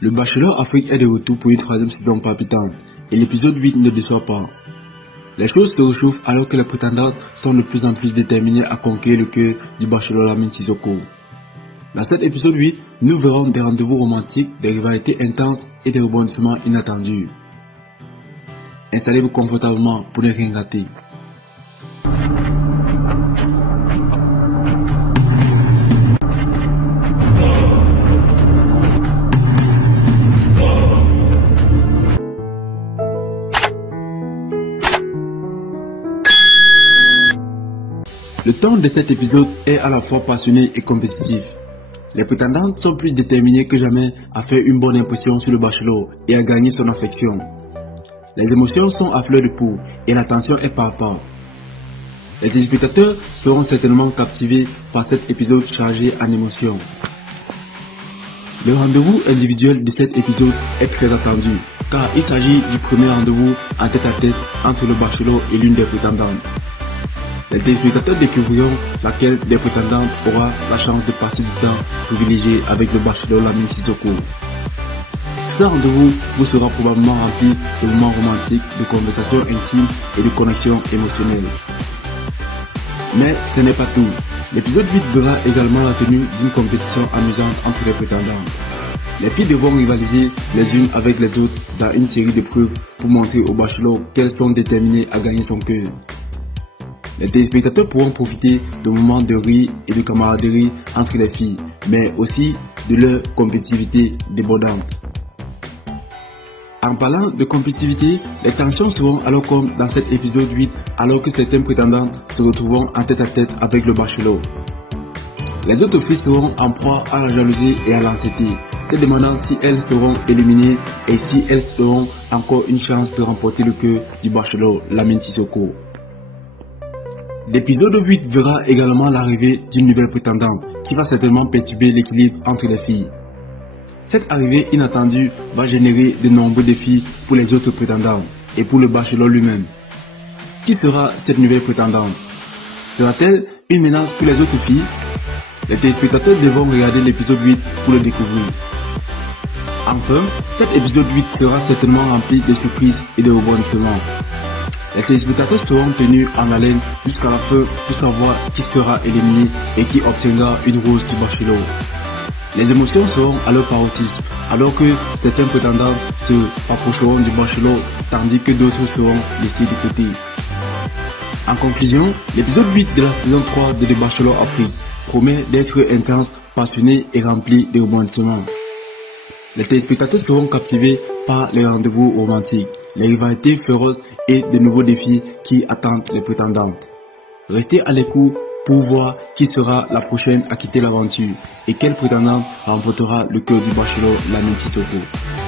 Le Bachelor Afrique est de retour pour une troisième saison palpitante et l'épisode 8 ne déçoit pas. Les choses se réchauffent alors que les prétendantes sont de plus en plus déterminées à conquérir le cœur du Bachelor Lamine Sissoko. Dans cet épisode 8, nous verrons des rendez-vous romantiques, des rivalités intenses et des rebondissements inattendus. Installez-vous confortablement pour ne rien rater. Le ton de cet épisode est à la fois passionné et compétitif. Les prétendantes sont plus déterminées que jamais à faire une bonne impression sur le bachelor et à gagner son affection. Les émotions sont à fleur de peau et la tension est palpable. Les téléspectateurs seront certainement captivés par cet épisode chargé en émotions. Le rendez-vous individuel de cet épisode est très attendu car il s'agit du premier rendez-vous en tête-à-tête entre le bachelor et l'une des prétendantes. Les téléspectateurs découvriront laquelle des prétendantes aura la chance de passer du temps privilégié avec le bachelor Lamine Sissoko. Ce rendez-vous vous sera probablement rempli de moments romantiques, de conversations intimes et de connexions émotionnelles. Mais ce n'est pas tout. L'épisode 8 verra également la tenue d'une compétition amusante entre les prétendantes. Les filles devront rivaliser les unes avec les autres dans une série d'épreuves pour montrer au bachelor qu'elles sont déterminées à gagner son cœur. Les téléspectateurs pourront profiter de moments de rire et de camaraderie entre les filles, mais aussi de leur compétitivité débordante. En parlant de compétitivité, les tensions seront alors comme dans cet épisode 8 alors que certaines prétendantes se retrouveront en tête-à-tête avec le bachelor. Les autres filles seront en proie à la jalousie et à l'anxiété, se demandant si elles seront éliminées et si elles auront encore une chance de remporter le cœur du bachelor Lamine Sissoko. L'épisode 8 verra également l'arrivée d'une nouvelle prétendante qui va certainement perturber l'équilibre entre les filles. Cette arrivée inattendue va générer de nombreux défis pour les autres prétendants et pour le bachelor lui-même. Qui sera cette nouvelle prétendante? Sera-t-elle une menace pour les autres filles? Les téléspectateurs devront regarder l'épisode 8 pour le découvrir. Enfin, cet épisode 8 sera certainement rempli de surprises et de rebondissements. Les téléspectateurs seront tenus en haleine jusqu'à la fin pour savoir qui sera éliminé et qui obtiendra une rose du bachelor. Les émotions seront à leur paroxysme alors que certains prétendants se rapprocheront du bachelor tandis que d'autres seront laissés de côté. En conclusion, l'épisode 8 de la saison 3 de The Bachelor Afrique promet d'être intense, passionné et rempli de rebondissements. Les téléspectateurs seront captivés par les rendez-vous romantiques, les rivalités féroces et de nouveaux défis qui attendent les prétendantes. Restez à l'écoute pour voir qui sera la prochaine à quitter l'aventure et quelle prétendante remportera le cœur du bachelor Lamine Sissoko.